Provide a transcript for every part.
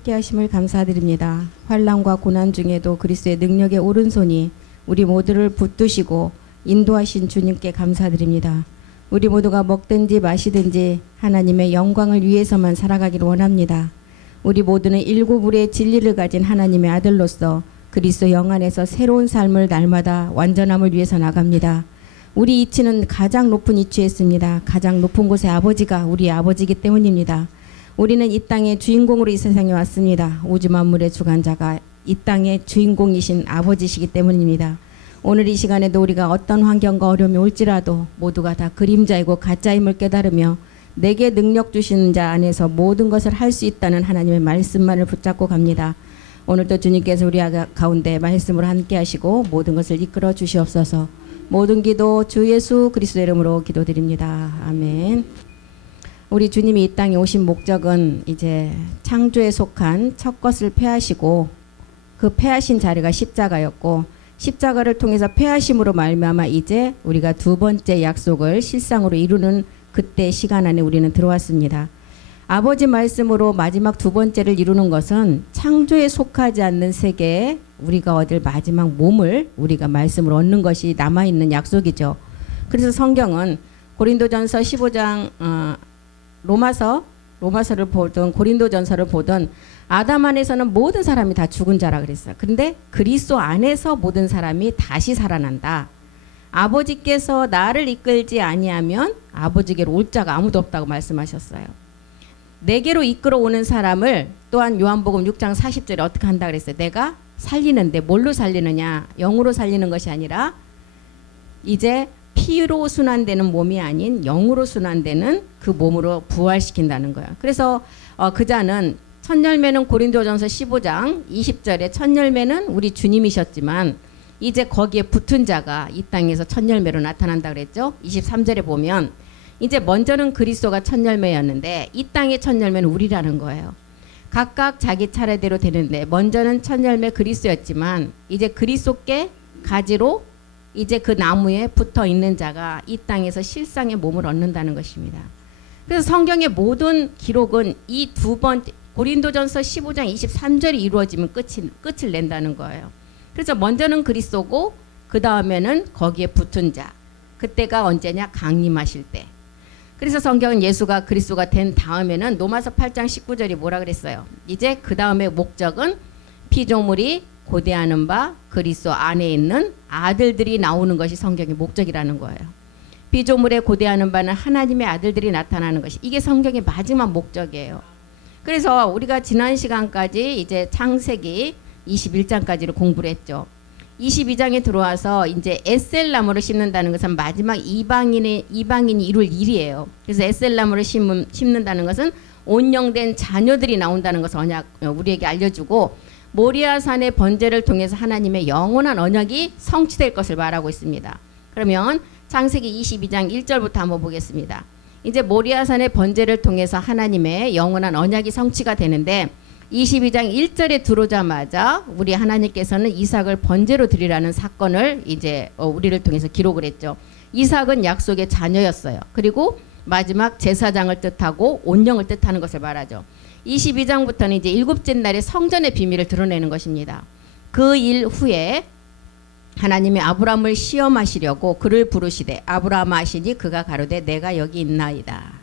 함께 하심을 감사드립니다. 환난과 고난 중에도 그리스도의 능력의 오른손이 우리 모두를 붙드시고 인도하신 주님께 감사드립니다. 우리 모두가 먹든지 마시든지 하나님의 영광을 위해서만 살아가기를 원합니다. 우리 모두는 일곱불의 진리를 가진 하나님의 아들로서 그리스도 영 안에서 새로운 삶을 날마다 완전함을 위해서 나갑니다. 우리 이치는 가장 높은 이치에 있습니다. 가장 높은 곳에 아버지가 우리 아버지이기 때문입니다. 우리는 이 땅의 주인공으로 이 세상에 왔습니다. 우주 만물의 주관자가 이 땅의 주인공이신 아버지시기 때문입니다. 오늘 이 시간에도 우리가 어떤 환경과 어려움이 올지라도 모두가 다 그림자이고 가짜임을 깨달으며 내게 능력 주시는 자 안에서 모든 것을 할 수 있다는 하나님의 말씀만을 붙잡고 갑니다. 오늘도 주님께서 우리 가운데 말씀으로 함께 하시고 모든 것을 이끌어 주시옵소서. 모든 기도 주 예수 그리스도의 이름으로 기도드립니다. 아멘. 우리 주님이 이 땅에 오신 목적은 이제 창조에 속한 첫 것을 폐하시고 그 폐하신 자리가 십자가였고 십자가를 통해서 폐하심으로 말미암아 이제 우리가 두 번째 약속을 실상으로 이루는 그때 시간 안에 우리는 들어왔습니다. 아버지 말씀으로 마지막 두 번째를 이루는 것은 창조에 속하지 않는 세계에 우리가 얻을 마지막 몸을 우리가 말씀으로 얻는 것이 남아있는 약속이죠. 그래서 성경은 고린도전서 15장 로마서를 보든 고린도전서를 보든 아담 안에서는 모든 사람이 다 죽은 자라 그랬어요. 그런데 그리스도 안에서 모든 사람이 다시 살아난다. 아버지께서 나를 이끌지 아니하면 아버지께로 올 자가 아무도 없다고 말씀하셨어요. 내게로 이끌어오는 사람을 또한 요한복음 6장 40절에 어떻게 한다 그랬어요. 내가 살리는데 뭘로 살리느냐. 영으로 살리는 것이 아니라 이제 피로 순환되는 몸이 아닌 영으로 순환되는 그 몸으로 부활시킨다는 거예요. 그래서 그 자는 첫 열매는 고린도전서 15장 20절에 첫 열매는 우리 주님이셨지만 이제 거기에 붙은 자가 이 땅에서 첫 열매로 나타난다 그랬죠. 23절에 보면 이제 먼저는 그리스도가 첫 열매였는데 이 땅의 첫 열매는 우리라는 거예요. 각각 자기 차례대로 되는데 먼저는 첫 열매 그리스도였지만 이제 그리스도께 가지로 이제 그 나무에 붙어 있는 자가 이 땅에서 실상의 몸을 얻는다는 것입니다. 그래서 성경의 모든 기록은 이 두 번째 고린도전서 15장 23절이 이루어지면 끝을 낸다는 거예요. 그래서 먼저는 그리스도고 그 다음에는 거기에 붙은 자. 그때가 언제냐? 강림하실 때. 그래서 성경은 예수가 그리스도가 된 다음에는 로마서 8장 19절이 뭐라 그랬어요? 이제 그 다음에 목적은 피조물이 고대하는 바 그리스도 안에 있는 아들들이 나오는 것이 성경의 목적이라는 거예요. 피조물에 고대하는 바는 하나님의 아들들이 나타나는 것이 이게 성경의 마지막 목적이에요. 그래서 우리가 지난 시간까지 이제 창세기 21장까지를 공부를 했죠. 22장에 들어와서 이제 에셀나무를 심는다는 것은 마지막 이방인이 이룰 일이에요. 그래서 에셀나무를 심는다는 것은 온영된 자녀들이 나온다는 것을 우리에게 알려주고 모리아산의 번제를 통해서 하나님의 영원한 언약이 성취될 것을 말하고 있습니다. 그러면 창세기 22장 1절부터 한번 보겠습니다. 이제 모리아산의 번제를 통해서 하나님의 영원한 언약이 성취가 되는데 22장 1절에 들어오자마자 우리 하나님께서는 이삭을 번제로 드리라는 사건을 이제 우리를 통해서 기록을 했죠. 이삭은 약속의 자녀였어요. 그리고 마지막 제사장을 뜻하고 온영을 뜻하는 것을 말하죠. 22장부터는 이제 일곱째 날에 성전의 비밀을 드러내는 것입니다. 그 일 후에 하나님이 아브라함을 시험하시려고 그를 부르시되 아브라함 하시니 그가 가로되 내가 여기 있나이다.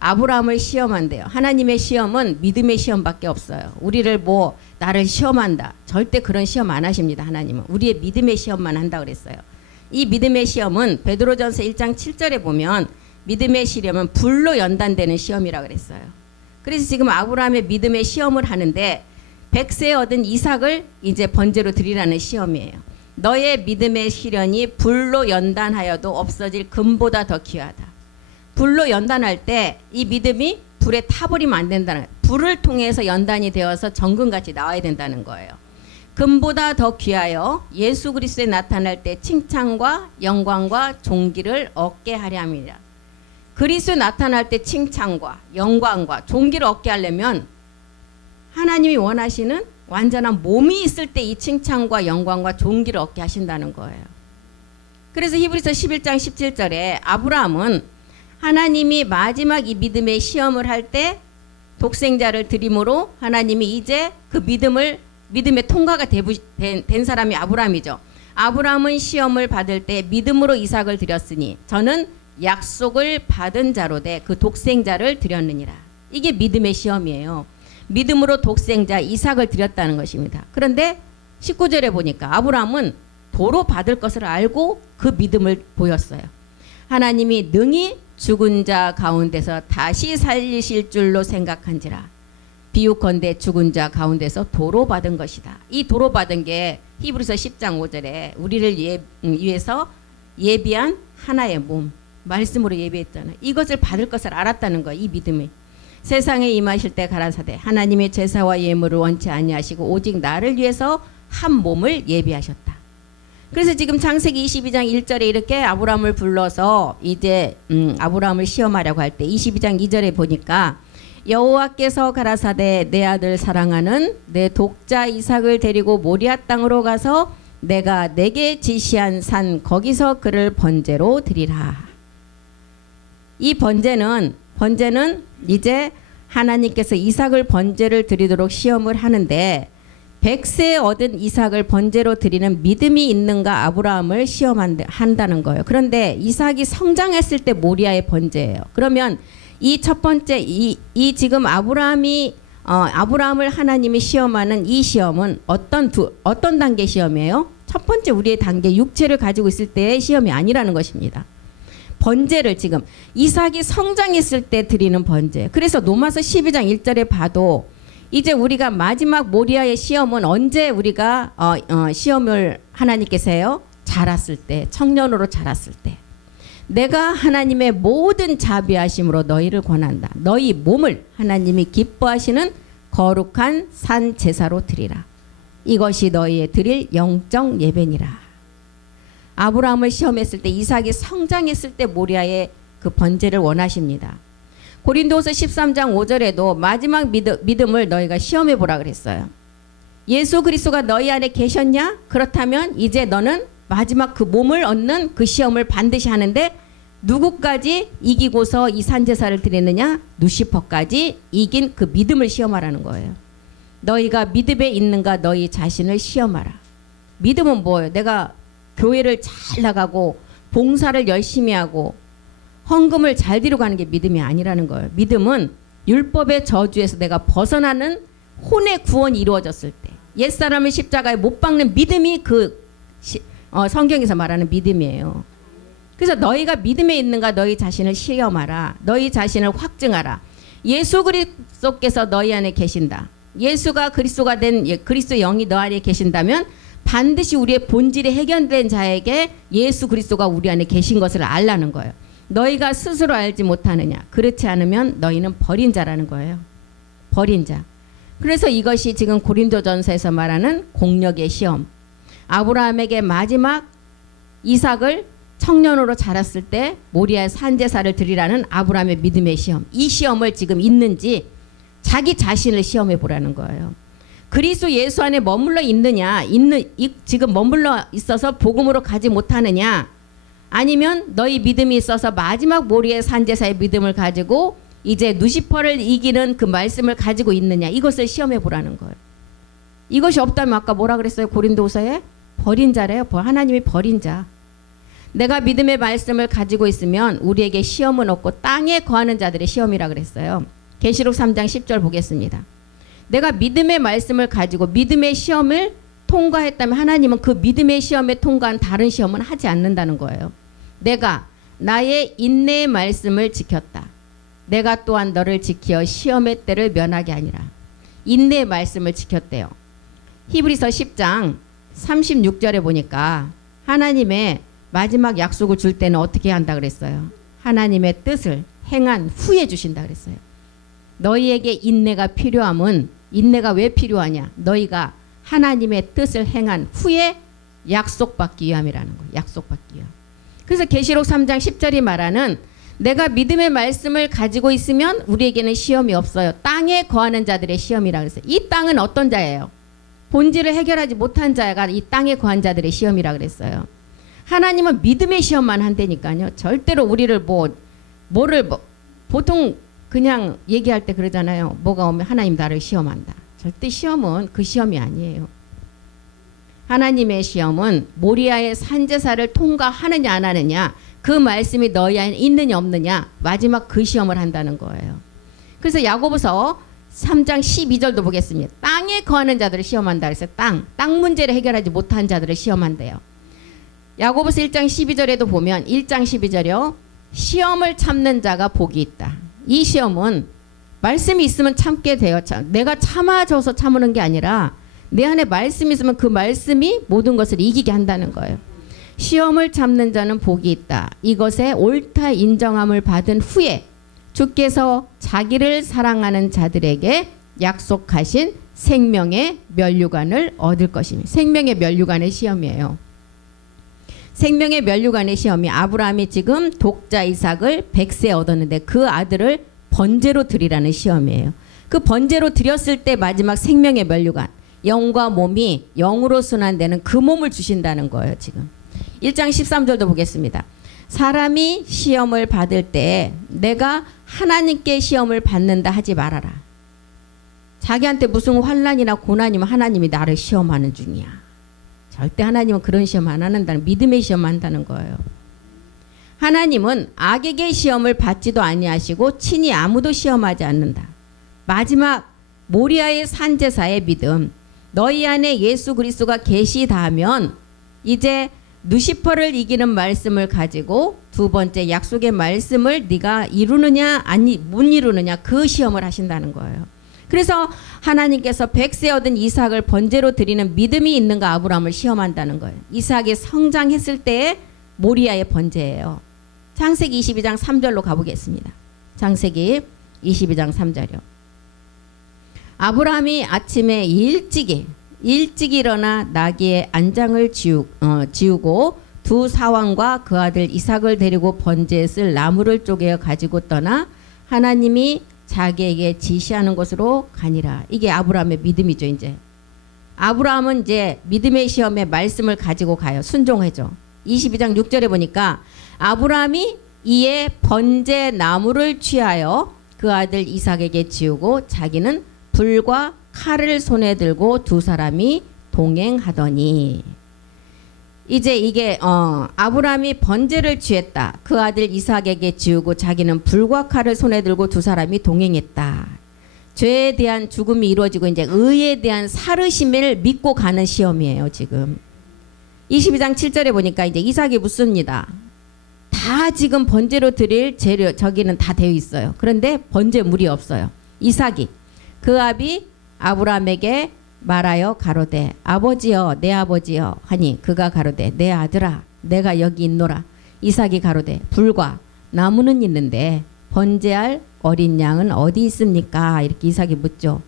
아브라함을 시험한대요. 하나님의 시험은 믿음의 시험밖에 없어요. 우리를 나를 시험한다. 절대 그런 시험 안 하십니다. 하나님은. 우리의 믿음의 시험만 한다 그랬어요. 이 믿음의 시험은 베드로전서 1장 7절에 보면 믿음의 시험은 불로 연단되는 시험이라 그랬어요. 그래서 지금 아브라함의 믿음의 시험을 하는데 100세에 얻은 이삭을 이제 번제로 드리라는 시험이에요. 너의 믿음의 시련이 불로 연단하여도 없어질 금보다 더 귀하다. 불로 연단할 때 이 믿음이 불에 타버리면 안 된다는 거예요. 불을 통해서 연단이 되어서 정금같이 나와야 된다는 거예요. 금보다 더 귀하여 예수 그리스도에 나타날 때 칭찬과 영광과 존귀를 얻게 하려 함이라. 그리스도에 나타날 때 칭찬과 영광과 존귀를 얻게 하려면 하나님이 원하시는 완전한 몸이 있을 때 이 칭찬과 영광과 존귀를 얻게 하신다는 거예요. 그래서 히브리서 11장 17절에 아브라함은 하나님이 마지막 이 믿음의 시험을 할 때 독생자를 드림으로 하나님이 이제 그 믿음의 통과가 된 사람이 아브라함이죠. 아브라함은 시험을 받을 때 믿음으로 이삭을 드렸으니 저는 약속을 받은 자로 돼 그 독생자를 드렸느니라. 이게 믿음의 시험이에요. 믿음으로 독생자 이삭을 드렸다는 것입니다. 그런데 19절에 보니까 아브라함은 도로 받을 것을 알고 그 믿음을 보였어요. 하나님이 능히 죽은 자 가운데서 다시 살리실 줄로 생각한지라. 비유컨대 죽은 자 가운데서 도로 받은 것이다. 이 도로 받은 게 히브리서 10장 5절에 우리를 위해서 예비한 하나의 몸, 말씀으로 예비했잖아요. 이것을 받을 것을 알았다는 거예요. 이 믿음이. 세상에 임하실 때 가라사대 하나님의 제사와 예물을 원치 아니하시고 오직 나를 위해서 한 몸을 예비하셨다. 그래서 지금 창세기 22장 1절에 이렇게 아브라함을 불러서 이제 아브라함을 시험하려고 할 때 22장 2절에 보니까 여호와께서 가라사대 내 아들 사랑하는 내 독자 이삭을 데리고 모리아 땅으로 가서 내가 내게 지시한 산 거기서 그를 번제로 드리라. 이 번제는 이제 하나님께서 이삭을 번제를 드리도록 시험을 하는데 100세 얻은 이삭을 번제로 드리는 믿음이 있는가 아브라함을 시험한다는 거예요. 그런데 이삭이 성장했을 때 모리아의 번제예요. 그러면 이 첫 번째 이 지금 아브라함을 하나님이 시험하는 이 시험은 어떤 단계 시험이에요? 첫 번째 우리의 단계 육체를 가지고 있을 때의 시험이 아니라는 것입니다. 번제를 지금 이삭이 성장했을 때 드리는 번제. 그래서 로마서 12장 1절에 봐도 이제 우리가 마지막 모리아의 시험은 언제 우리가 시험을 하나님께서 해요? 자랐을 때, 청년으로 자랐을 때. 내가 하나님의 모든 자비하심으로 너희를 권한다. 너희 몸을 하나님이 기뻐하시는 거룩한 산 제사로 드리라. 이것이 너희의 드릴 영적 예배니라. 아브라함을 시험했을 때 이삭이 성장했을 때 모리아의 그 번제를 원하십니다. 고린도후서 13장 5절에도 마지막 믿음을 너희가 시험해 보라 그랬어요. 예수 그리스도가 너희 안에 계셨냐? 그렇다면 이제 너는 마지막 그 몸을 얻는 그 시험을 반드시 하는데 누구까지 이기고서 이 산제사를 드리느냐? 루시퍼까지 이긴 그 믿음을 시험하라는 거예요. 너희가 믿음에 있는가 너희 자신을 시험하라. 믿음은 뭐예요? 내가 교회를 잘 나가고 봉사를 열심히 하고 헌금을 잘 드리고 가는 게 믿음이 아니라는 거예요. 믿음은 율법의 저주에서 내가 벗어나는 혼의 구원이 이루어졌을 때 옛사람을 십자가에 못 박는 믿음이 성경에서 말하는 믿음이에요. 그래서 너희가 믿음에 있는가 너희 자신을 시험하라. 너희 자신을 확증하라. 예수 그리스도께서 너희 안에 계신다. 예수가 그리스도가 된 그리스도 영이 너 안에 계신다면 반드시 우리의 본질이 해결된 자에게 예수 그리스도가 우리 안에 계신 것을 알라는 거예요. 너희가 스스로 알지 못하느냐? 그렇지 않으면 너희는 버린 자라는 거예요. 버린 자. 그래서 이것이 지금 고린도전서에서 말하는 공력의 시험. 아브라함에게 마지막 이삭을 청년으로 자랐을 때 모리아의 산제사를 드리라는 아브라함의 믿음의 시험. 이 시험을 지금 있는지 자기 자신을 시험해 보라는 거예요. 그리스도 예수 안에 머물러 있느냐? 지금 머물러 있어서 복음으로 가지 못하느냐? 아니면 너희 믿음이 있어서 마지막 모리아의 산제사의 믿음을 가지고 이제 누시퍼를 이기는 그 말씀을 가지고 있느냐? 이것을 시험해 보라는 거예요. 이것이 없다면 아까 뭐라 그랬어요? 고린도후서에 버린 자래요. 하나님이 버린 자. 내가 믿음의 말씀을 가지고 있으면 우리에게 시험은 없고 땅에 거하는 자들의 시험이라 그랬어요. 계시록 3장 10절 보겠습니다. 내가 믿음의 말씀을 가지고 믿음의 시험을 통과했다면 하나님은 그 믿음의 시험에 통과한 다른 시험은 하지 않는다는 거예요. 내가 나의 인내의 말씀을 지켰다. 내가 또한 너를 지켜 시험의 때를 면하게 하니라. 인내의 말씀을 지켰대요. 히브리서 10장 36절에 보니까 하나님의 마지막 약속을 줄 때는 어떻게 한다 그랬어요? 하나님의 뜻을 행한 후에 주신다 그랬어요. 너희에게 인내가 필요함은 인내가 왜 필요하냐? 너희가 하나님의 뜻을 행한 후에 약속받기 위함이라는 거예요. 약속받기 위함. 그래서 계시록 3장 10절이 말하는 내가 믿음의 말씀을 가지고 있으면 우리에게는 시험이 없어요. 땅에 거하는 자들의 시험이라 그랬어요. 이 땅은 어떤 자예요? 본질을 해결하지 못한 자가 이 땅에 거한 자들의 시험이라 그랬어요. 하나님은 믿음의 시험만 한다니까요. 절대로 우리를 보통 그냥 얘기할 때 그러잖아요. 뭐가 오면 하나님 나를 시험한다. 절대 시험은 그 시험이 아니에요. 하나님의 시험은 모리아의 산제사를 통과하느냐 안 하느냐, 그 말씀이 너희 안에 있느냐 없느냐, 마지막 그 시험을 한다는 거예요. 그래서 야고보서 3장 12절도 보겠습니다. 땅에 거하는 자들을 시험한다 그랬어요. 땅 문제를 해결하지 못한 자들을 시험한대요. 야고보서 1장 12절에도 보면 1장 12절이요. 시험을 참는 자가 복이 있다. 이 시험은 말씀이 있으면 참게 돼요. 내가 참아줘서 참으는 게 아니라 내 안에 말씀이 있으면 그 말씀이 모든 것을 이기게 한다는 거예요. 시험을 참는 자는 복이 있다. 이것에 옳다 인정함을 받은 후에 주께서 자기를 사랑하는 자들에게 약속하신 생명의 면류관을 얻을 것입니다. 생명의 면류관의 시험이에요. 생명의 면류관의 시험이 아브라함이 지금 독자 이삭을 100세 얻었는데 그 아들을 번제로 드리라는 시험이에요. 그 번제로 드렸을 때 마지막 생명의 면류관, 영과 몸이 영으로 순환되는 그 몸을 주신다는 거예요. 지금 1장 13절도 보겠습니다. 사람이 시험을 받을 때 내가 하나님께 시험을 받는다 하지 말아라. 자기한테 무슨 환난이나 고난이면 하나님이 나를 시험하는 중이야. 절대 하나님은 그런 시험 안 한다는, 믿음의 시험 한다는 거예요. 하나님은 악에게 시험을 받지도 아니하시고 친히 아무도 시험하지 않는다. 마지막 모리아의 산제사의 믿음, 너희 안에 예수 그리스도가 계시다면 이제 누시퍼를 이기는 말씀을 가지고 두 번째 약속의 말씀을 네가 이루느냐 아니 못 이루느냐 그 시험을 하신다는 거예요. 그래서 하나님께서 100세 얻은 이삭을 번제로 드리는 믿음이 있는가 아브라함을 시험한다는 거예요. 이삭이 성장했을 때의 모리아의 번제예요. 창세기 22장 3절로 가보겠습니다. 창세기 22장 3절이요. 아브라함이 아침에 일찍 일어나 나귀의 안장을 지우고 두 사왕과 그 아들 이삭을 데리고 번제에 쓸 나무를 쪼개어 가지고 떠나 하나님이 자기에게 지시하는 곳으로 가니라. 이게 아브라함의 믿음이죠. 이제 아브라함은 이제 믿음의 시험에 말씀을 가지고 가요. 순종하죠. 22장 6절에 보니까 아브라함이 이에 번제 나무를 취하여 그 아들 이삭에게 지우고 자기는 불과 칼을 손에 들고 두 사람이 동행하더니, 이제 이게 아브라함이 번제를 취했다. 그 아들 이삭에게 지우고 자기는 불과 칼을 손에 들고 두 사람이 동행했다. 죄에 대한 죽음이 이루어지고 이제 의에 대한 살으심을 믿고 가는 시험이에요. 지금 22장 7절에 보니까 이제 이삭이 묻습니다. 다 지금 번제로 드릴 재료 저기는 다 되어 있어요. 그런데 번제물이 없어요. 이삭이 그 아비 아브라함에게 말하여 가로되 아버지여 내 아버지여 하니 그가 가로되 내 아들아 내가 여기 있노라. 이삭이 가로되 불과 나무는 있는데 번제할 어린 양은 어디 있습니까? 이렇게 이삭이 묻죠.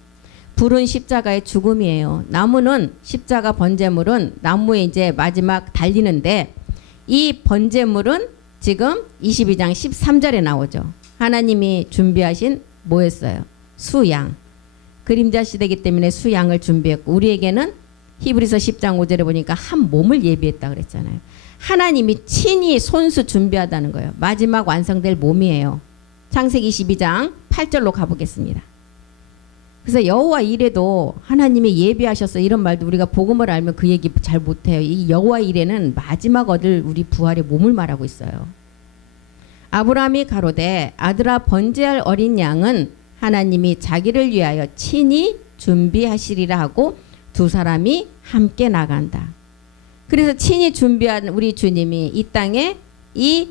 불은 십자가의 죽음이에요. 나무는 십자가 번제물은 나무에 이제 마지막 달리는데 이 번제물은 지금 22장 13절에 나오죠. 하나님이 준비하신 뭐였어요? 수양. 그림자 시대이기 때문에 수양을 준비했고 우리에게는 히브리서 10장 5절에 보니까 한 몸을 예비했다 그랬잖아요. 하나님이 친히 손수 준비하다는 거예요. 마지막 완성될 몸이에요. 창세기 22장 8절로 가보겠습니다. 그래서 여호와 이레도 하나님이 예비하셔서 이런 말도 우리가 복음을 알면 그 얘기 잘 못해요. 이 여호와 이레는 마지막 얻을 우리 부활의 몸을 말하고 있어요. 아브라함이 가로되 아들아 번제할 어린 양은 하나님이 자기를 위하여 친히 준비하시리라 하고 두 사람이 함께 나간다. 그래서 친히 준비한 우리 주님이 이 땅에 이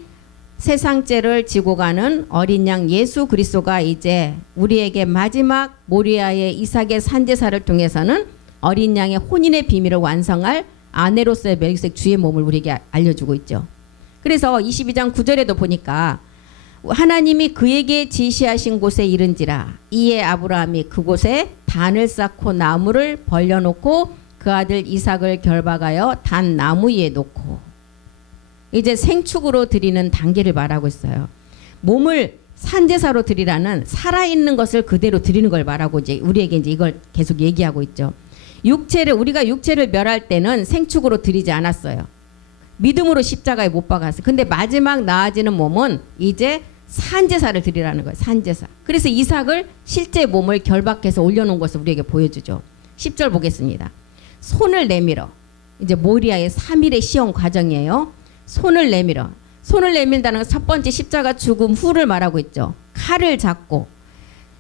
세상죄를 지고 가는 어린 양 예수 그리스도가 이제 우리에게 마지막 모리아의 이삭의 산제사를 통해서는 어린 양의 혼인의 비밀을 완성할 아내로서의 멜기세덱 주의 몸을 우리에게 알려주고 있죠. 그래서 22장 9절에도 보니까 하나님이 그에게 지시하신 곳에 이른지라 이에 아브라함이 그곳에 단을 쌓고 나무를 벌려놓고 그 아들 이삭을 결박하여 단 나무 위에 놓고, 이제 생축으로 드리는 단계를 말하고 있어요. 몸을 산제사로 드리라는 살아있는 것을 그대로 드리는 걸 말하고 이제 우리에게 이제 이걸 계속 얘기하고 있죠. 우리가 육체를 멸할 때는 생축으로 드리지 않았어요. 믿음으로 십자가에 못 박았어요. 근데 마지막 나아지는 몸은 이제 산제사를 드리라는 거예요. 산제사. 그래서 이삭을 실제 몸을 결박해서 올려놓은 것을 우리에게 보여주죠. 10절 보겠습니다. 손을 내밀어. 이제 모리아의 3일의 시험 과정이에요. 손을 내밀어. 손을 내밀다는 건 첫 번째 십자가 죽음 후를 말하고 있죠. 칼을 잡고.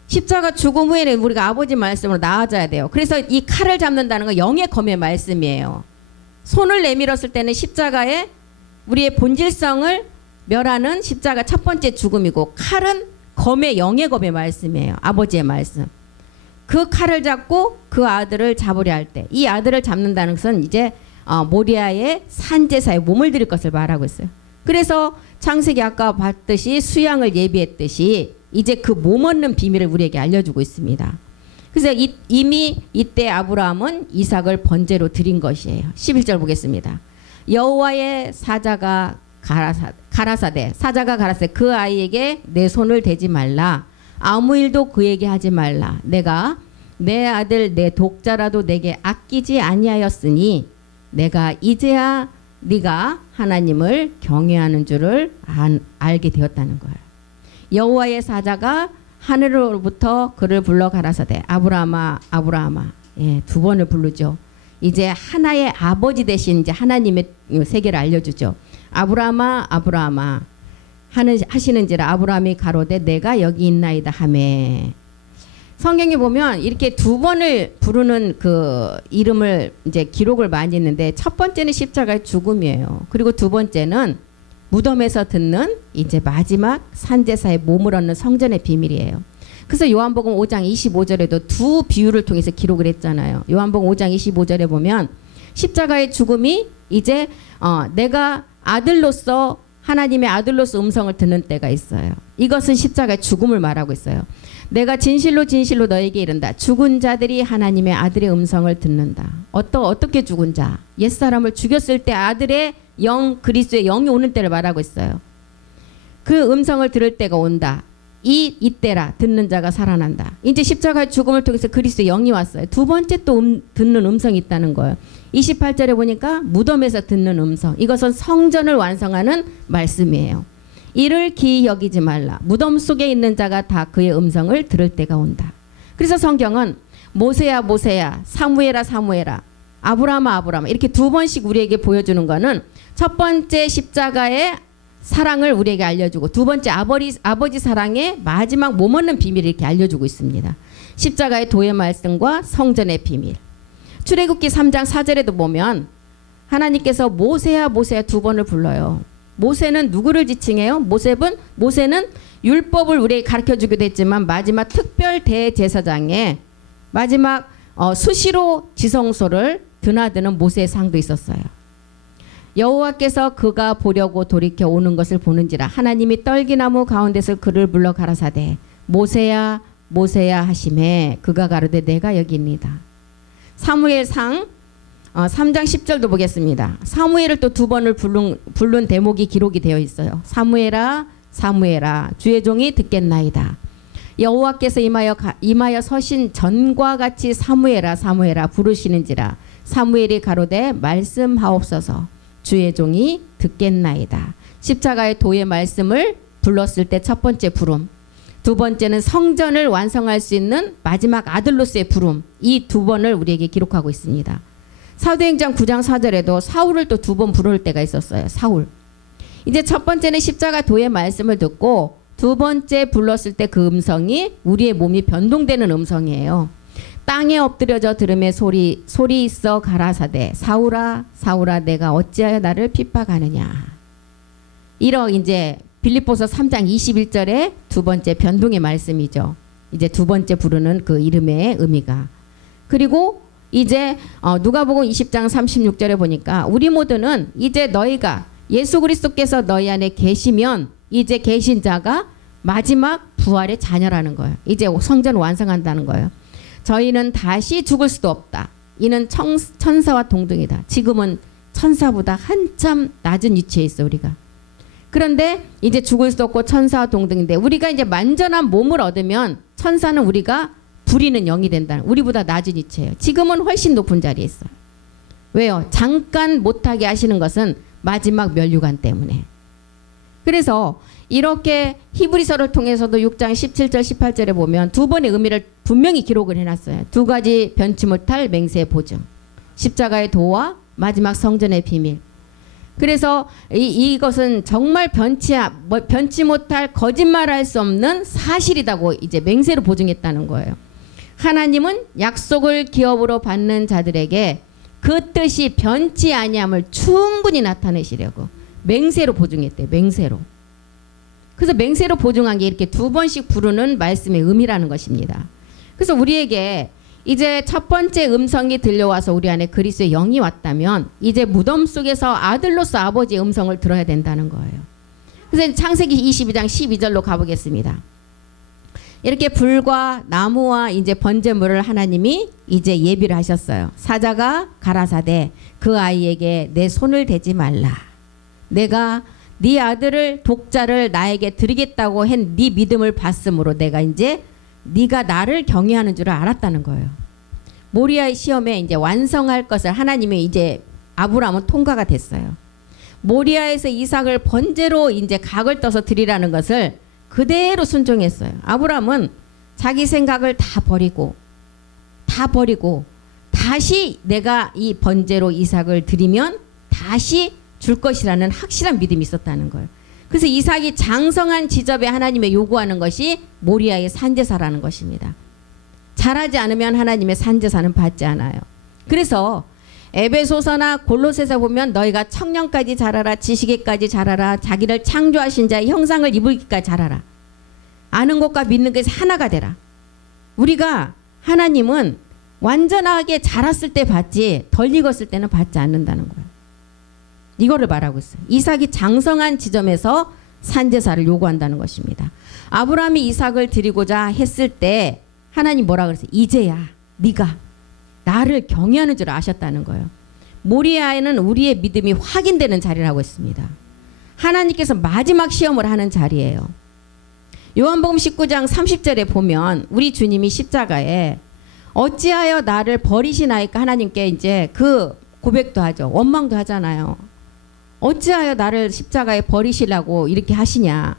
십자가 죽음 후에는 우리가 아버지 말씀으로 나아져야 돼요. 그래서 이 칼을 잡는다는 건 영의 검의 말씀이에요. 손을 내밀었을 때는 십자가에 우리의 본질성을 멸하는 십자가 첫 번째 죽음이고, 칼은 검의 영의 검의 말씀이에요. 아버지의 말씀. 그 칼을 잡고 그 아들을 잡으려 할 때, 이 아들을 잡는다는 것은 이제 모리아의 산제사에 몸을 드릴 것을 말하고 있어요. 그래서 창세기 아까 봤듯이 수양을 예비했듯이 이제 그 몸 얻는 비밀을 우리에게 알려주고 있습니다. 그래서 이미 이때 아브라함은 이삭을 번제로 드린 것이에요. 11절 보겠습니다. 여호와의 사자가 가라사대 그 아이에게 내 손을 대지 말라. 아무 일도 그에게 하지 말라. 내가 내 아들 내 독자라도 내게 아끼지 아니하였으니 내가 이제야 네가 하나님을 경외하는 줄을 알게 되었다는 거예요. 여호와의 사자가 하늘로부터 그를 불러 가라사대 아브라함아 아브라함아. 예, 두 번을 부르죠. 이제 하나의 아버지 대신 이제 하나님의 세계를 알려주죠. 아브라함아 아브라함아 하시는지라 아브라함이 가로되 내가 여기 있나이다 하매. 성경에 보면 이렇게 두 번을 부르는 그 이름을 이제 기록을 많이 했는데, 첫 번째는 십자가의 죽음이에요. 그리고 두 번째는 무덤에서 듣는 이제 마지막 산제사의 몸을 얻는 성전의 비밀이에요. 그래서 요한복음 5장 25절에도 두 비유를 통해서 기록을 했잖아요. 요한복음 5장 25절에 보면 십자가의 죽음이 이제 내가 아들로서 하나님의 아들로서 음성을 듣는 때가 있어요. 이것은 십자가의 죽음을 말하고 있어요. 내가 진실로 진실로 너에게 이른다. 죽은 자들이 하나님의 아들의 음성을 듣는다. 어떻게 죽은 자? 옛사람을 죽였을 때 아들의 영, 그리스도의 영이 오는 때를 말하고 있어요. 그 음성을 들을 때가 온다. 이때라 듣는 자가 살아난다. 이제 십자가의 죽음을 통해서 그리스도의 영이 왔어요. 두 번째 또 듣는 음성이 있다는 거예요. 28절에 보니까 무덤에서 듣는 음성. 이것은 성전을 완성하는 말씀이에요. 이를 기이 여기지 말라. 무덤 속에 있는 자가 다 그의 음성을 들을 때가 온다. 그래서 성경은 모세야 모세야, 사무엘아 사무엘아, 아브라함아 아브라함아 이렇게 두 번씩 우리에게 보여주는 거는 첫 번째 십자가의 사랑을 우리에게 알려주고, 두 번째 아버지 사랑의 마지막 몸 얻는 비밀을 이렇게 알려주고 있습니다. 십자가의 도의 말씀과 성전의 비밀. 출애굽기 3장 4절에도 보면 하나님께서 모세야 모세야 두 번을 불러요. 모세는 누구를 지칭해요? 모세는 율법을 우리에게 가르쳐주기도 했지만 마지막 특별 대제사장에 마지막 수시로 지성소를 드나드는 모세의 상도 있었어요. 여호와께서 그가 보려고 돌이켜 오는 것을 보는지라 하나님이 떨기나무 가운데서 그를 불러 가라사대 모세야 모세야 하시매 그가 가로되 내가 여기입니다. 사무엘상 3장 10절도 보겠습니다. 사무엘을 또 두 번을 부른 대목이 기록이 되어 있어요. 사무엘아 사무엘아 주의 종이 듣겠나이다. 여호와께서 임하여 서신 전과 같이 사무엘아 사무엘아 부르시는지라 사무엘이 가로되 말씀하옵소서 주의 종이 듣겠나이다. 십자가의 도의 말씀을 불렀을 때 첫 번째 부름, 두 번째는 성전을 완성할 수 있는 마지막 아들로서의 부름, 이 두 번을 우리에게 기록하고 있습니다. 사도행전 9장 4절에도 사울을 또 두 번 부를 때가 있었어요. 사울. 이제 첫 번째는 십자가 도의 말씀을 듣고 두 번째 불렀을 때 그 음성이 우리의 몸이 변동되는 음성이에요. 땅에 엎드려져 들음에 소리 있어 가라사대 사울아 사울아 내가 어찌하여 나를 핍박하느냐. 이러 이제 빌립보서 3장 21절에 두 번째 변동의 말씀이죠. 이제 두 번째 부르는 그 이름의 의미가. 그리고 이제 누가복음 20장 36절에 보니까 우리 모두는 이제 너희가 예수 그리스도께서 너희 안에 계시면 이제 계신 자가 마지막 부활의 자녀라는 거예요. 이제 성전 완성한다는 거예요. 저희는 다시 죽을 수도 없다. 이는 천사와 동등이다. 지금은 천사보다 한참 낮은 위치에 있어 우리가. 그런데 이제 죽을 수도 없고 천사와 동등인데 우리가 이제 만전한 몸을 얻으면 천사는 우리가 부리는 영이 된다는, 우리보다 낮은 위치예요. 지금은 훨씬 높은 자리에 있어요. 왜요? 잠깐 못하게 하시는 것은 마지막 면류관 때문에. 그래서 이렇게 히브리서를 통해서도 6장 17절 18절에 보면 두 번의 의미를 분명히 기록을 해놨어요. 두 가지 변치 못할 맹세의 보증, 십자가의 도와 마지막 성전의 비밀. 그래서 이것은 정말 변치 못할, 거짓말할 수 없는 사실이라고 이제 맹세로 보증했다는 거예요. 하나님은 약속을 기업으로 받는 자들에게 그 뜻이 변치 아니함을 충분히 나타내시려고 맹세로 보증했대요. 맹세로. 그래서 맹세로 보증한 게 이렇게 두 번씩 부르는 말씀의 의미라는 것입니다. 그래서 우리에게 이제 첫 번째 음성이 들려와서 우리 안에 그리스도의 영이 왔다면 이제 무덤 속에서 아들로서 아버지의 음성을 들어야 된다는 거예요. 그래서 창세기 22장 12절로 가보겠습니다. 이렇게 불과 나무와 이제 번제물을 하나님이 이제 예비를 하셨어요. 사자가 가라사대 그 아이에게 내 손을 대지 말라. 내가 네 아들을 독자를 나에게 드리겠다고 한 네 믿음을 봤으므로 내가 이제 네가 나를 경외하는 줄을 알았다는 거예요. 모리아의 시험에 이제 완성할 것을 하나님이 이제 아브라함은 통과가 됐어요. 모리아에서 이삭을 번제로 이제 각을 떠서 드리라는 것을 그대로 순종했어요. 아브라함은 자기 생각을 다 버리고 다시 내가 이 번제로 이삭을 드리면 다시 줄 것이라는 확실한 믿음이 있었다는 거예요. 그래서 이삭이 장성한 지접에 하나님의 요구하는 것이 모리아의 산제사라는 것입니다. 잘하지 않으면 하나님의 산제사는 받지 않아요. 그래서 에베소서나 골로새서 보면 너희가 청년까지 자라라, 지식에까지 자라라, 자기를 창조하신 자의 형상을 입을기까지 자라라. 아는 것과 믿는 것이 하나가 되라. 우리가 하나님은 완전하게 자랐을 때 받지 덜 익었을 때는 받지 않는다는 거예요. 이거를 말하고 있어요. 이삭이 장성한 지점에서 산제사를 요구한다는 것입니다. 아브라함이 이삭을 드리고자 했을 때 하나님 뭐라 그랬어요? 이제야 네가 나를 경외하는 줄 아셨다는 거예요. 모리아에는 우리의 믿음이 확인되는 자리라고 했습니다. 하나님께서 마지막 시험을 하는 자리예요. 요한복음 19장 30절에 보면 우리 주님이 십자가에 어찌하여 나를 버리시나이까 하나님께 이제 그 고백도 하죠. 원망도 하잖아요. 어찌하여 나를 십자가에 버리시려고 이렇게 하시냐.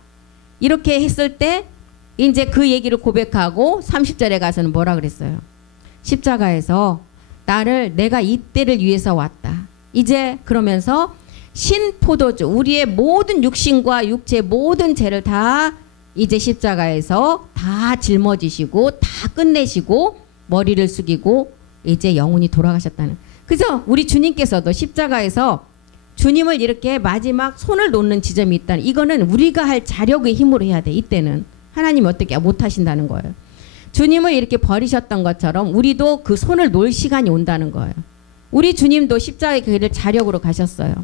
이렇게 했을 때 이제 그 얘기를 고백하고 30절에 가서는 뭐라 그랬어요? 십자가에서 내가 이때를 위해서 왔다. 이제 그러면서 신포도주, 우리의 모든 육신과 육체의 모든 죄를 다 이제 십자가에서 다 짊어지시고 다 끝내시고 머리를 숙이고 이제 영혼이 돌아가셨다는. 그래서 우리 주님께서도 십자가에서 주님을 이렇게 마지막 손을 놓는 지점이 있다. 이거는 우리가 할 자력의 힘으로 해야 돼. 이때는 하나님 어떻게 못하신다는 거예요. 주님을 이렇게 버리셨던 것처럼 우리도 그 손을 놓을 시간이 온다는 거예요. 우리 주님도 십자가의 길을 자력으로 가셨어요.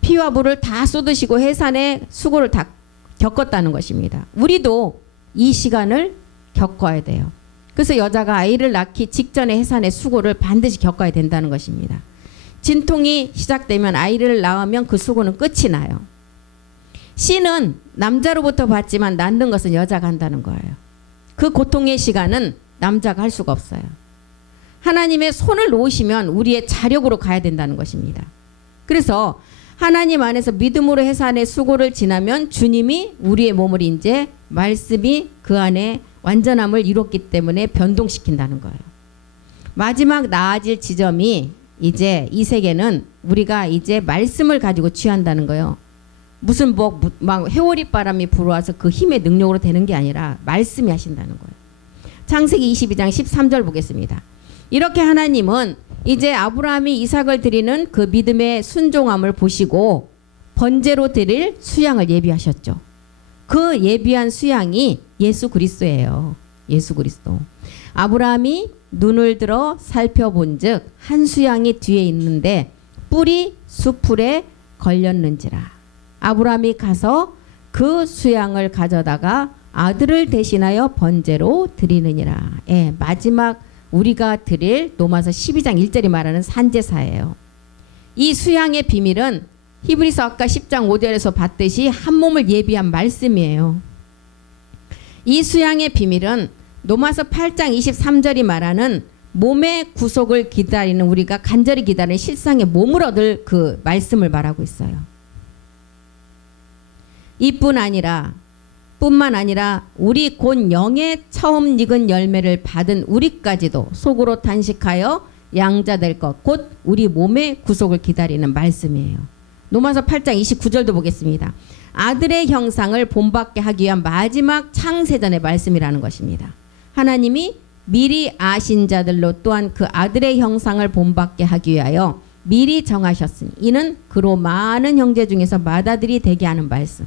피와 물을 다 쏟으시고 해산의 수고를 다 겪었다는 것입니다. 우리도 이 시간을 겪어야 돼요. 그래서 여자가 아이를 낳기 직전에 해산의 수고를 반드시 겪어야 된다는 것입니다. 진통이 시작되면 아이를 낳으면 그 수고는 끝이 나요. 씨는 남자로부터 받지만 낳는 것은 여자가 한다는 거예요. 그 고통의 시간은 남자가 할 수가 없어요. 하나님의 손을 놓으시면 우리의 자력으로 가야 된다는 것입니다. 그래서 하나님 안에서 믿음으로 해산의 수고를 지나면 주님이 우리의 몸을 이제 말씀이 그 안에 완전함을 이뤘기 때문에 변동시킨다는 거예요. 마지막 나아질 지점이 이제 이 세계는 우리가 이제 말씀을 가지고 취한다는 거예요. 무슨 막 회오리 바람이 불어와서 그 힘의 능력으로 되는 게 아니라 말씀이 하신다는 거예요. 창세기 22장 13절 보겠습니다. 이렇게 하나님은 이제 아브라함이 이삭을 드리는 그 믿음의 순종함을 보시고 번제로 드릴 수양을 예비하셨죠. 그 예비한 수양이 예수 그리스도예요. 예수 그리스도. 아브라함이 눈을 들어 살펴본즉 한 수양이 뒤에 있는데 뿔이 수풀에 걸렸는지라. 아브라함이 가서 그 수양을 가져다가 아들을 대신하여 번제로 드리느니라. 예, 마지막 우리가 드릴 로마서 12장 1절이 말하는 산제사예요. 이 수양의 비밀은 히브리서 아까 10장 5절에서 봤듯이 한 몸을 예비한 말씀이에요. 이 수양의 비밀은 로마서 8장 23절이 말하는 몸의 구속을 기다리는 우리가 간절히 기다리는 실상의 몸을 얻을 그 말씀을 말하고 있어요. 뿐만 아니라 우리 곧 영의 처음 익은 열매를 받은 우리까지도 속으로 단식하여 양자될 것 곧 우리 몸의 구속을 기다리는 말씀이에요. 로마서 8장 29절도 보겠습니다. 아들의 형상을 본받게 하기 위한 마지막 창세전의 말씀이라는 것입니다. 하나님이 미리 아신 자들로 또한 그 아들의 형상을 본받게 하기 위하여 미리 정하셨으니 이는 그로 많은 형제 중에서 맏아들이 되게 하는 말씀.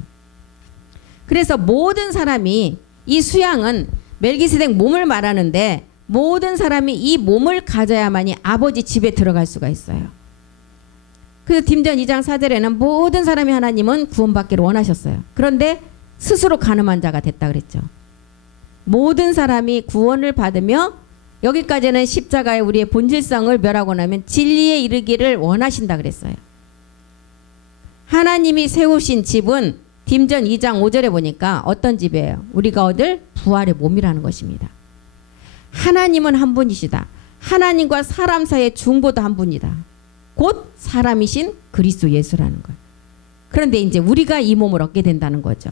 그래서 모든 사람이 이 수양은 멜기세덱 몸을 말하는데 모든 사람이 이 몸을 가져야만이 아버지 집에 들어갈 수가 있어요. 그래서 딘전 2장 4절에는 모든 사람이 하나님은 구원받기를 원하셨어요. 그런데 스스로 가늠한 자가 됐다 그랬죠. 모든 사람이 구원을 받으며 여기까지는 십자가의 우리의 본질성을 멸하고 나면 진리에 이르기를 원하신다 그랬어요. 하나님이 세우신 집은 딘전 2장 5절에 보니까 어떤 집이에요? 우리가 얻을 부활의 몸이라는 것입니다. 하나님은 한 분이시다. 하나님과 사람 사이의 중보도 한 분이다. 곧 사람이신 그리스도 예수라는 거예요. 그런데 이제 우리가 이 몸을 얻게 된다는 거죠.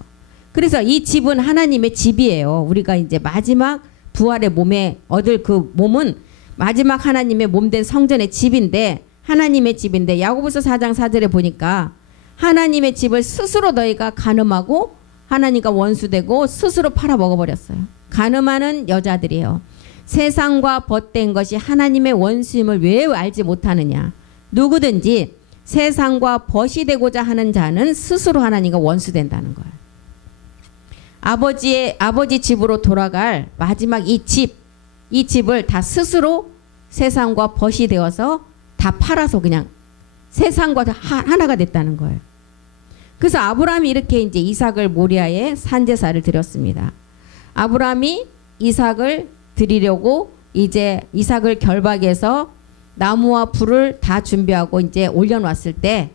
그래서 이 집은 하나님의 집이에요. 우리가 이제 마지막 부활의 몸에 얻을 그 몸은 마지막 하나님의 몸된 성전의 집인데 하나님의 집인데 야고보서 4장 4절에 보니까 하나님의 집을 스스로 너희가 간음하고 하나님과 원수되고 스스로 팔아먹어버렸어요. 간음하는 여자들이에요. 세상과 벗된 것이 하나님의 원수임을 왜 알지 못하느냐. 누구든지 세상과 벗이 되고자 하는 자는 스스로 하나님과 원수된다는 거예요. 아버지 집으로 돌아갈 마지막 이 집을 다 스스로 세상과 벗이 되어서 다 팔아서 그냥 세상과 다 하나가 됐다는 거예요. 그래서 아브라함이 이렇게 이제 이삭을 모리아에 산제사를 드렸습니다. 아브라함이 이삭을 드리려고 이제 이삭을 결박해서 나무와 불을 다 준비하고 이제 올려놨을 때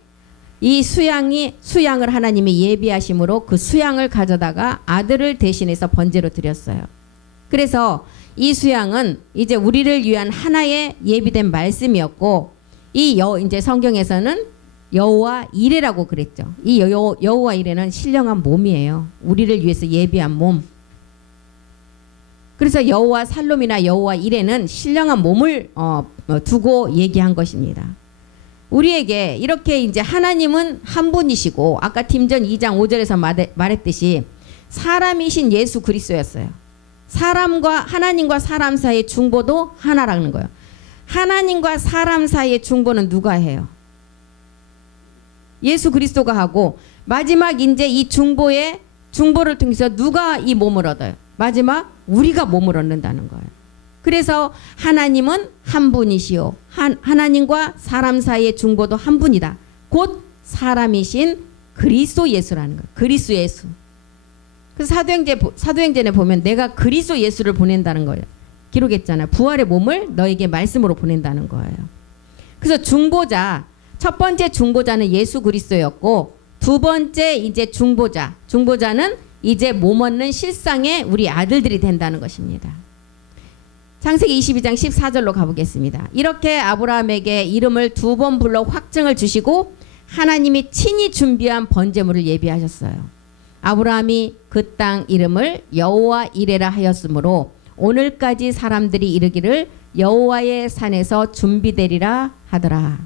이 수양을 하나님이 예비하심으로 그 수양을 가져다가 아들을 대신해서 번제로 드렸어요. 그래서 이 수양은 이제 우리를 위한 하나의 예비된 말씀이었고 이제 성경에서는 여호와 이레라고 그랬죠. 이 여호와 이레는 신령한 몸이에요. 우리를 위해서 예비한 몸. 그래서 여호와 살롬이나 여호와 이레는 신령한 몸을 두고 얘기한 것입니다. 우리에게 이렇게 이제 하나님은 한 분이시고 아까 딘전 2장 5절에서 말했듯이 사람이신 예수 그리스도였어요. 하나님과 사람 사이의 중보도 하나라는 거예요. 하나님과 사람 사이의 중보는 누가 해요? 예수 그리스도가 하고 마지막 이제 이 중보를 통해서 누가 이 몸을 얻어요? 마지막 우리가 몸을 얻는다는 거예요. 그래서 하나님은 한 분이시오. 하나님과 사람 사이의 중보도 한 분이다. 곧 사람이신 그리스도 예수라는 거예요. 그리스도 예수. 그래서 사도행전에 보면 내가 그리스도 예수를 보낸다는 거예요. 기록했잖아요. 부활의 몸을 너에게 말씀으로 보낸다는 거예요. 그래서 첫 번째 중보자는 예수 그리스도였고 두 번째 이제 중보자는 이제 몸 얻는 실상의 우리 아들들이 된다는 것입니다. 창세기 22장 14절로 가보겠습니다. 이렇게 아브라함에게 이름을 2번 불러 확증을 주시고 하나님이 친히 준비한 번제물을 예비하셨어요. 아브라함이 그 땅 이름을 여호와 이레라 하였으므로 오늘까지 사람들이 이르기를 여호와의 산에서 준비되리라 하더라.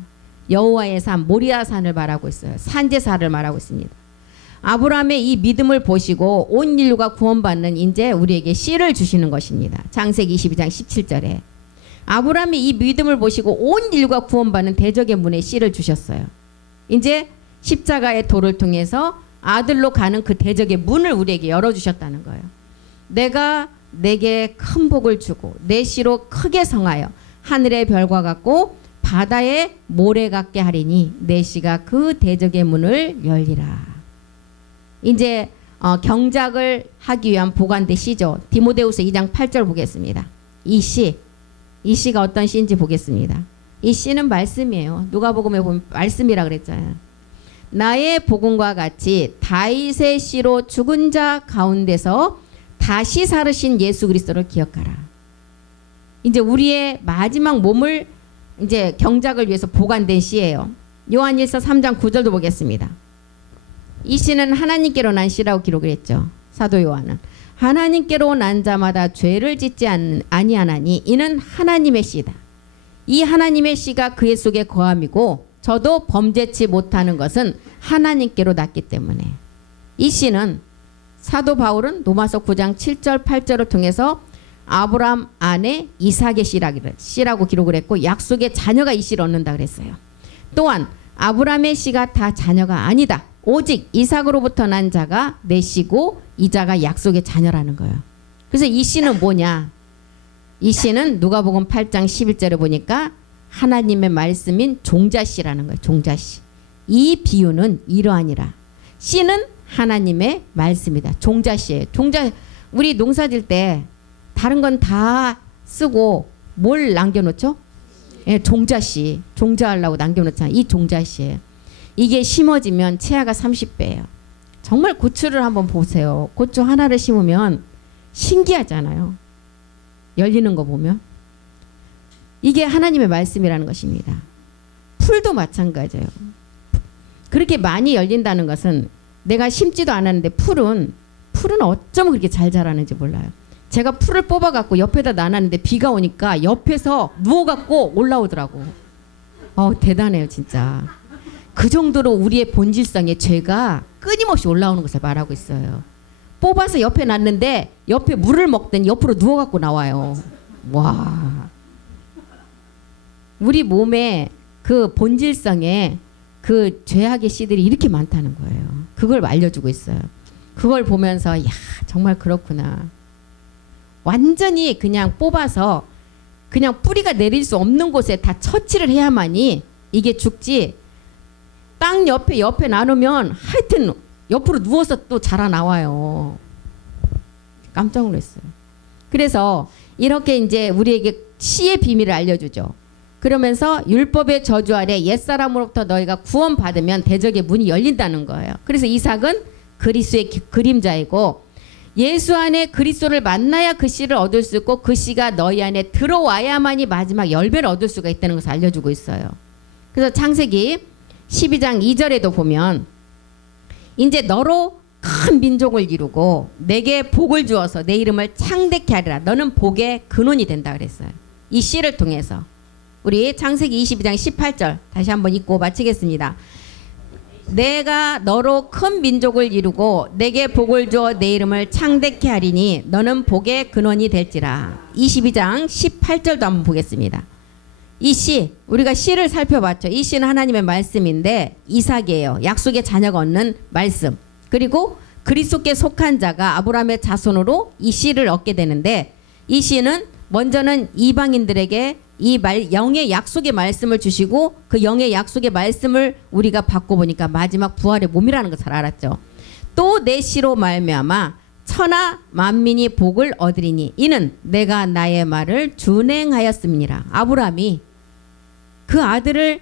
여호와의 산, 모리아 산을 말하고 있어요. 산제사를 말하고 있습니다. 아브라함의 이 믿음을 보시고 온 인류가 구원받는 이제 우리에게 씨를 주시는 것입니다. 창세기 22장 17절에 아브라함이 이 믿음을 보시고 온 인류가 구원받는 대적의 문에 씨를 주셨어요. 이제 십자가의 도를 통해서 아들로 가는 그 대적의 문을 우리에게 열어주셨다는 거예요. 내가 내게 큰 복을 주고 내 씨로 크게 성하여 하늘의 별과 같고 바다의 모래 같게 하리니 내 씨가 그 대적의 문을 열리라. 이제 경작을 하기 위한 보관대 씨죠. 디모데후서 2장 8절 보겠습니다. 이 씨가 어떤 씨인지 보겠습니다. 이 씨는 말씀이에요. 누가복음에 보면 말씀이라 그랬잖아요. 나의 복음과 같이 다윗의 씨로 죽은 자 가운데서 다시 살으신 예수 그리스도를 기억하라. 이제 우리의 마지막 몸을 이제 경작을 위해서 보관된 씨예요. 요한일서 3장 9절도 보겠습니다. 이 씨는 하나님께로 난 씨라고 기록을 했죠. 사도 요한은 하나님께로 난 자마다 죄를 짓지 아니하나니 이는 하나님의 씨다. 이 하나님의 씨가 그의 속에 거함이고 저도 범죄치 못하는 것은 하나님께로 났기 때문에. 이 씨는 사도 바울은 로마서 9장 7절 8절을 통해서 아브라함 아내 이삭의 씨라고 기록을 했고 약속의 자녀가 이 씨를 얻는다 그랬어요. 또한 아브라함의 씨가 다 자녀가 아니다. 오직 이삭으로부터 난 자가 내 씨고 이 자가 약속의 자녀라는 거예요. 그래서 이 씨는 뭐냐? 이 씨는 누가복음 8장 11절에 보니까 하나님의 말씀인 종자씨라는 거예요. 종자씨. 이 비유는 이러하니라. 씨는 하나님의 말씀이다. 종자씨예요. 종자, 우리 농사질 때 다른 건 다 쓰고 뭘 남겨놓죠? 예, 종자씨. 종자하려고 남겨놓잖아요. 이 종자씨예요. 이게 심어지면 채아가 30배예요. 정말 고추를 한번 보세요. 고추 하나를 심으면 신기하잖아요. 열리는 거 보면. 이게 하나님의 말씀이라는 것입니다. 풀도 마찬가지예요. 그렇게 많이 열린다는 것은 내가 심지도 않았는데 풀은 어쩌면 그렇게 잘 자라는지 몰라요. 제가 풀을 뽑아갖고 옆에다 놔놨는데 비가 오니까 옆에서 누워갖고 올라오더라고. 대단해요 진짜. 그 정도로 우리의 본질성의 죄가 끊임없이 올라오는 것을 말하고 있어요. 뽑아서 옆에 놨는데 옆에 물을 먹더니 옆으로 누워갖고 나와요. 와. 우리 몸에 그 본질성에 그 죄악의 씨들이 이렇게 많다는 거예요. 그걸 알려주고 있어요. 그걸 보면서 야 정말 그렇구나. 완전히 그냥 뽑아서 그냥 뿌리가 내릴 수 없는 곳에 다 처치를 해야만이 이게 죽지. 땅 옆에 나누면 하여튼 옆으로 누워서 또 자라 나와요. 깜짝 놀랐어요. 그래서 이렇게 이제 우리에게 씨의 비밀을 알려주죠. 그러면서 율법의 저주 아래 옛사람으로부터 너희가 구원받으면 대적의 문이 열린다는 거예요. 그래서 이삭은 그리스도의 그림자이고 예수 안에 그리스도를 만나야 그 씨를 얻을 수 있고 그 씨가 너희 안에 들어와야만이 마지막 열매를 얻을 수가 있다는 것을 알려주고 있어요. 그래서 창세기 12장 2절에도 보면 이제 너로 큰 민족을 이루고 내게 복을 주어서 내 이름을 창대케 하리라. 너는 복의 근원이 된다 그랬어요. 이 씨를 통해서. 우리 창세기 22장 18절 다시 한번 읽고 마치겠습니다. 내가 너로 큰 민족을 이루고 내게 복을 주어 내 이름을 창대케 하리니 너는 복의 근원이 될지라. 22장 18절도 한번 보겠습니다. 이 씨, 우리가 씨를 살펴봤죠. 이 씨는 하나님의 말씀인데 이삭이에요. 약속의 자녀가 얻는 말씀. 그리고 그리스도께 속한 자가 아브라함의 자손으로 이 씨를 얻게 되는데 이 씨는 먼저는 이방인들에게 영의 약속의 말씀을 주시고 그 영의 약속의 말씀을 우리가 받고 보니까 마지막 부활의 몸이라는 걸 잘 알았죠. 또 내 씨로 말미암아 천하 만민이 복을 얻으리니 이는 내가 나의 말을 준행하였음이니라. 아브라함이 그 아들을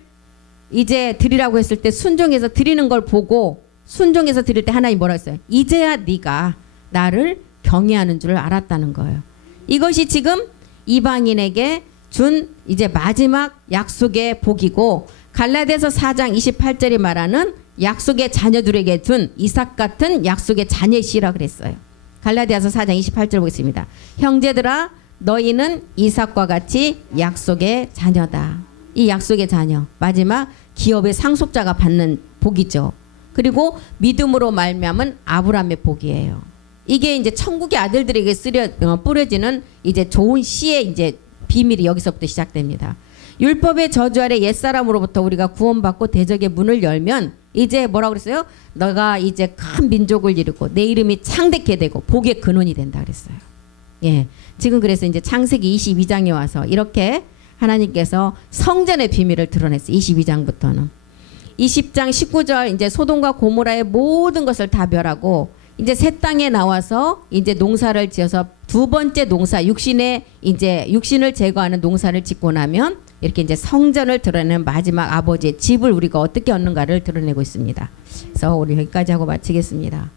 이제 드리라고 했을 때 순종해서 드리는 걸 보고 순종해서 드릴 때 하나님 뭐라 했어요? 이제야 네가 나를 경외하는 줄 알았다는 거예요. 이것이 지금 이방인에게 준 이제 마지막 약속의 복이고 갈라디아서 4장 28절이 말하는 약속의 자녀들에게 준 이삭 같은 약속의 자녀의 씨라 그랬어요. 갈라디아서 4장 28절 보겠습니다. 형제들아 너희는 이삭과 같이 약속의 자녀다. 이 약속의 자녀 마지막 기업의 상속자가 받는 복이죠. 그리고 믿음으로 말미암은 아브라함의 복이에요. 이게 이제 천국의 아들들에게 뿌려지는 이제 좋은 씨의 이제 비밀이 여기서부터 시작됩니다. 율법의 저주 아래 옛사람으로부터 우리가 구원받고 대적의 문을 열면 이제 뭐라고 그랬어요? 너가 이제 큰 민족을 이루고 내 이름이 창대케 되고 복의 근원이 된다 그랬어요. 예, 지금 그래서 이제 창세기 22장에 와서 이렇게 하나님께서 성전의 비밀을 드러냈어요. 22장부터는. 20장 19절 이제 소돔과 고모라의 모든 것을 다 멸하고 이제 새 땅에 나와서 이제 농사를 지어서 두 번째 농사 육신을 제거하는 농사를 짓고 나면 이렇게 이제 성전을 드러내는 마지막 아버지의 집을 우리가 어떻게 얻는가를 드러내고 있습니다. 그래서 우리 여기까지 하고 마치겠습니다.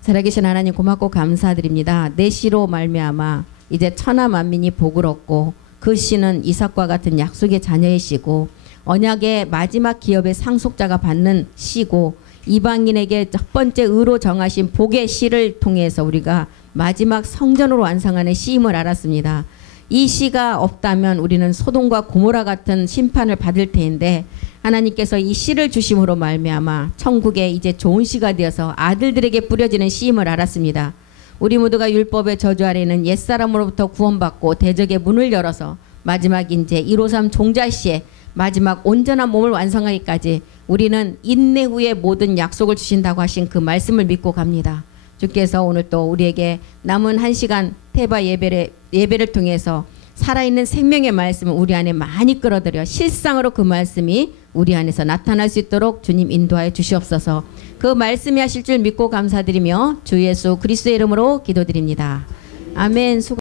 살아계신 하나님 고맙고 감사드립니다. 내 씨로 말미암아 이제 천하 만민이 복을 얻고 그 씨는 이삭과 같은 약속의 자녀의 씨고 언약의 마지막 기업의 상속자가 받는 씨고 이방인에게 첫 번째 의로 정하신 복의 씨를 통해서 우리가 마지막 성전으로 완성하는 씨임을 알았습니다. 이 씨가 없다면 우리는 소돔과 고모라 같은 심판을 받을 텐데 하나님께서 이 씨를 주심으로 말미암아 천국에 이제 좋은 씨가 되어서 아들들에게 뿌려지는 씨임을 알았습니다. 우리 모두가 율법의 저주 아래는 옛사람으로부터 구원받고 대적의 문을 열어서 마지막 인재 153 종자씨의 마지막 온전한 몸을 완성하기까지 우리는 인내 후에 모든 약속을 주신다고 하신 그 말씀을 믿고 갑니다. 주께서 오늘 또 우리에게 남은 1시간 테바 예배를 통해서 살아있는 생명의 말씀을 우리 안에 많이 끌어들여 실상으로 그 말씀이 우리 안에서 나타날 수 있도록 주님 인도하여 주시옵소서. 그 말씀이 하실 줄 믿고 감사드리며 주 예수 그리스도의 이름으로 기도드립니다. 아멘.